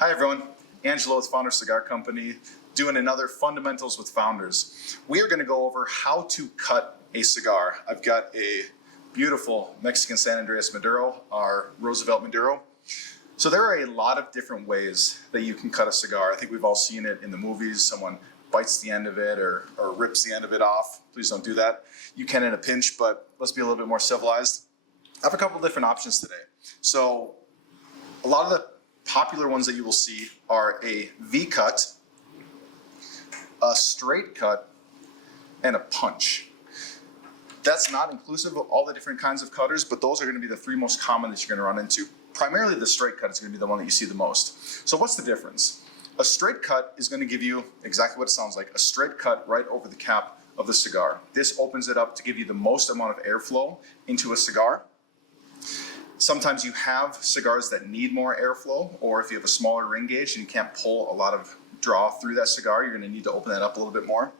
Hi everyone, Angelo with Founders Cigar Company, doing another Fundamentals with Founders. We are going to go over how to cut a cigar. I've got a beautiful Mexican San Andreas Maduro, our Roosevelt Maduro. So there are a lot of different ways that you can cut a cigar. I think we've all seen it in the movies. Someone bites the end of it or rips the end of it off. Please don't do that. You can in a pinch, but let's be a little bit more civilized. I have a couple different options today. So a lot of the popular ones that you will see are a V-cut, a straight cut, and a punch. That's not inclusive of all the different kinds of cutters, but those are going to be the three most common that you're going to run into. Primarily the straight cut is going to be the one that you see the most. So what's the difference? A straight cut is going to give you exactly what it sounds like, a straight cut right over the cap of the cigar. This opens it up to give you the most amount of airflow into a cigar. Sometimes you have cigars that need more airflow, or if you have a smaller ring gauge and you can't pull a lot of draw through that cigar, you're going to need to open that up a little bit more.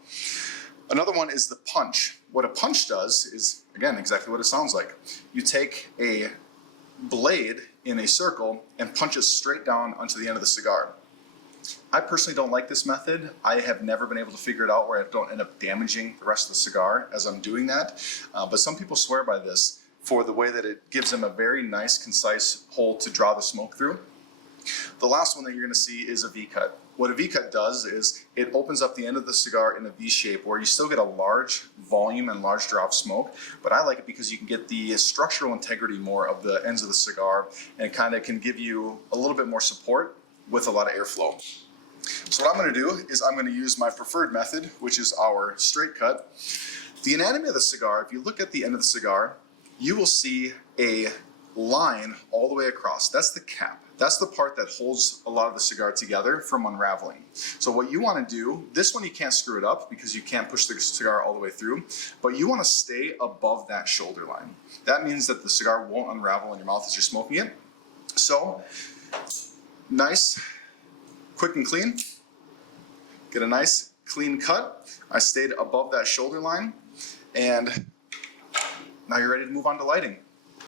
Another one is the punch. What a punch does is, again, exactly what it sounds like. You take a blade in a circle and punch it straight down onto the end of the cigar. I personally don't like this method. I have never been able to figure it out where I don't end up damaging the rest of the cigar as I'm doing that. But some people swear by this for the way that it gives them a very nice, concise hole to draw the smoke through. The last one that you're going to see is a V-cut. What a V-cut does is it opens up the end of the cigar in a V shape where you still get a large volume and large draw of smoke, but I like it because you can get the structural integrity more of the ends of the cigar, and it kind of can give you a little bit more support with a lot of airflow. So what I'm going to do is I'm going to use my preferred method, which is our straight cut. The anatomy of the cigar, if you look at the end of the cigar, you will see a line all the way across. That's the cap. That's the part that holds a lot of the cigar together from unraveling. So what you want to do, this one you can't screw it up because you can't push the cigar all the way through, but you want to stay above that shoulder line. That means that the cigar won't unravel in your mouth as you're smoking it. So, nice, quick and clean. Get a nice clean cut. I stayed above that shoulder line, and now you're ready to move on to lighting.